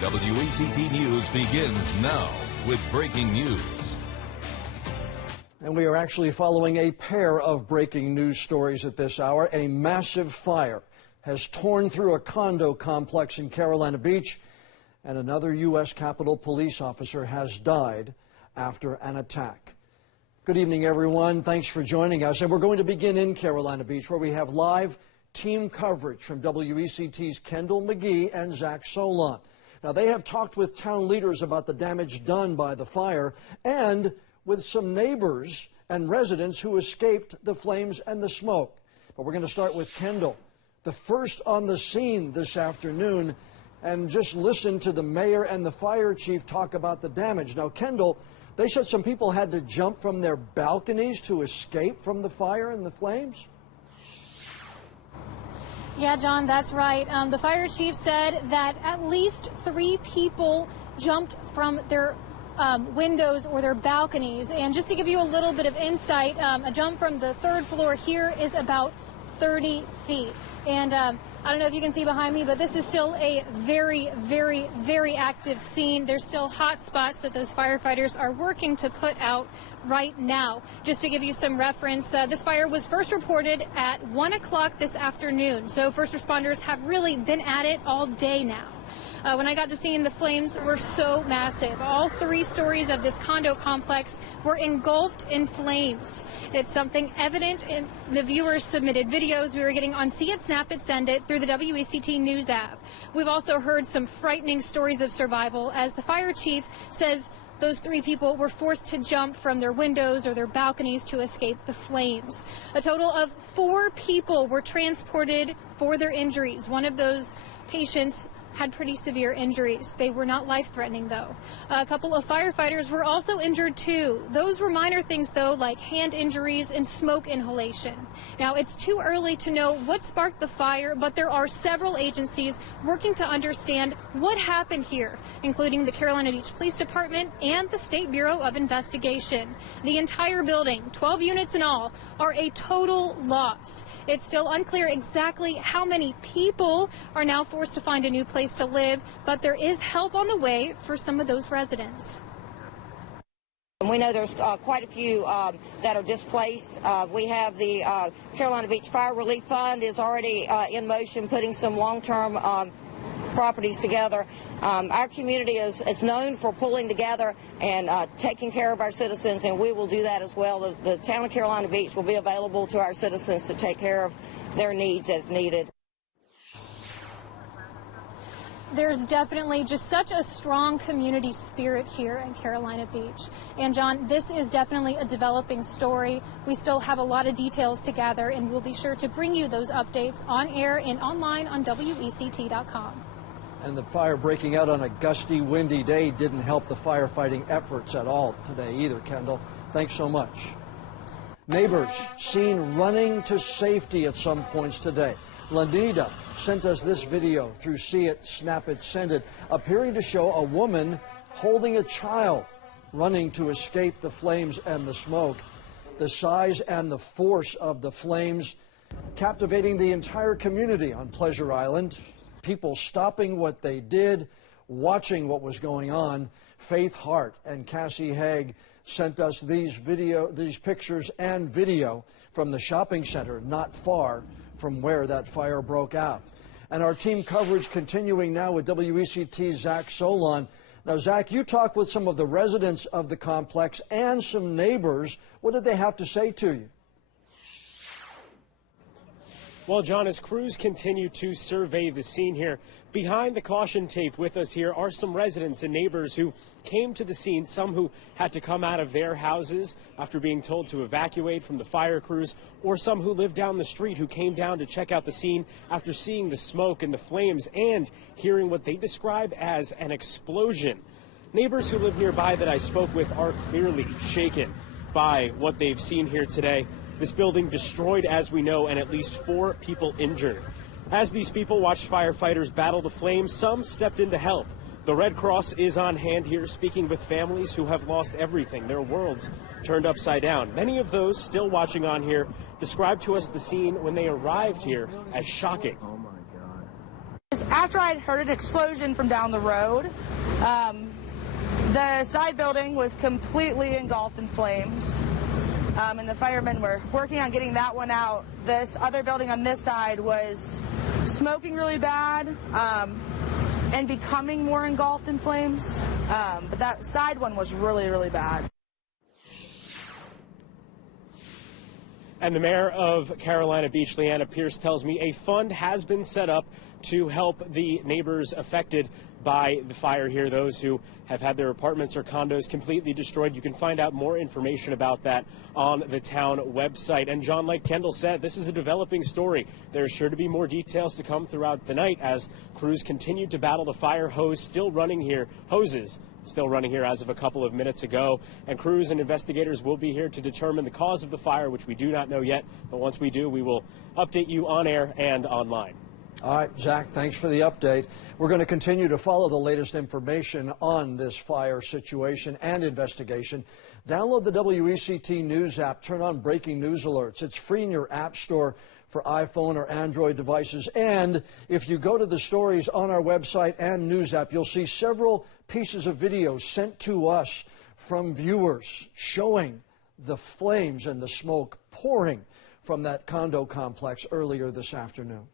WECT News begins now with breaking news. And we are actually following a pair of breaking news stories at this hour. A massive fire has torn through a condo complex in Carolina Beach, and another U.S. Capitol police officer has died after an attack. Good evening, everyone. Thanks for joining us. And we're going to begin in Carolina Beach, where we have live team coverage from WECT's Kendall McGee and Zach Solon. Now, they have talked with town leaders about the damage done by the fire and with some neighbors and residents who escaped the flames and the smoke. But we're going to start with Kendall, the first on the scene this afternoon, and just listen to the mayor and the fire chief talk about the damage. Now, Kendall, they said some people had to jump from their balconies to escape from the fire and the flames? Yeah, John, that's right. The fire chief said that at least 3 people jumped from their windows or their balconies. And just to give you a little bit of insight, a jump from the 3rd floor here is about 30 feet. And I don't know if you can see behind me, but this is still a very, very, very active scene. There's still hot spots that those firefighters are working to put out right now. Just to give you some reference, this fire was first reported at 1 o'clock this afternoon. So first responders have really been at it all day now. When I got to see the flames were so massive. All 3 stories of this condo complex were engulfed in flames. It's something evident in the viewers submitted videos we were getting on See It, Snap It, Send It through the WECT News app. We've also heard some frightening stories of survival as the fire chief says those 3 people were forced to jump from their windows or their balconies to escape the flames. A total of 4 people were transported for their injuries. One of those patients had pretty severe injuries. They were not life-threatening, though. A couple of firefighters were also injured, too. Those were minor things, though, like hand injuries and smoke inhalation. Now, it's too early to know what sparked the fire, but there are several agencies working to understand what happened here, including the Carolina Beach Police Department and the State Bureau of Investigation. The entire building, 12 units in all, are a total loss. It's still unclear exactly how many people are now forced to find a new place to live, but there is help on the way for some of those residents. We know there's quite a few that are displaced. We have the Carolina Beach Fire Relief Fund is already in motion, putting some long-term properties together. Our community is known for pulling together and taking care of our citizens, and we will do that as well. The town of Carolina Beach will be available to our citizens to take care of their needs as needed. There's definitely just such a strong community spirit here in Carolina Beach. And John, this is definitely a developing story. We still have a lot of details to gather, and we'll be sure to bring you those updates on air and online on WECT.com. And the fire breaking out on a gusty, windy day didn't help the firefighting efforts at all today either, Kendall. Thanks so much. Neighbors seen running to safety at some points today. Lanita sent us this video through See It, Snap It, Send It, appearing to show a woman holding a child running to escape the flames and the smoke. The size and the force of the flames captivating the entire community on Pleasure Island. People stopping what they did, watching what was going on. Faith Hart and Cassie Haig sent us these pictures and video from the shopping center not far from where that fire broke out. And our team coverage continuing now with WECT's Zach Solon. Now, Zach, you talked with some of the residents of the complex and some neighbors. What did they have to say to you? Well, John, as crews continue to survey the scene here, behind the caution tape with us here are some residents and neighbors who came to the scene, some who had to come out of their houses after being told to evacuate from the fire crews, or some who lived down the street who came down to check out the scene after seeing the smoke and the flames and hearing what they describe as an explosion. Neighbors who live nearby that I spoke with are clearly shaken by what they've seen here today. This building destroyed, as we know, and at least 4 people injured. As these people watched firefighters battle the flames, some stepped in to help. The Red Cross is on hand here, speaking with families who have lost everything, their worlds turned upside down. Many of those still watching on here described to us the scene when they arrived here as shocking. after I had heard an explosion from down the road, the side building was completely engulfed in flames, and the firemen were working on getting that one out. This other building on this side was smoking really bad and becoming more engulfed in flames, but that side one was really, really bad. And the mayor of Carolina Beach, Leanna Pierce, tells me a fund has been set up to help the neighbors affected by the fire here, those who have had their apartments or condos completely destroyed. You can find out more information about that on the town website. And John, like Kendall said, this is a developing story. There's sure to be more details to come throughout the night as crews continue to battle the fire. Hoses still running here as of a couple of minutes ago, and crews and investigators will be here to determine the cause of the fire, which we do not know yet, but once we do, we will update you on air and online. All right, Zach, thanks for the update. We're going to continue to follow the latest information on this fire situation and investigation. Download the WECT News app, turn on breaking news alerts. It's free in your app store for iPhone or Android devices. And if you go to the stories on our website and news app, you'll see several pieces of video sent to us from viewers showing the flames and the smoke pouring from that condo complex earlier this afternoon.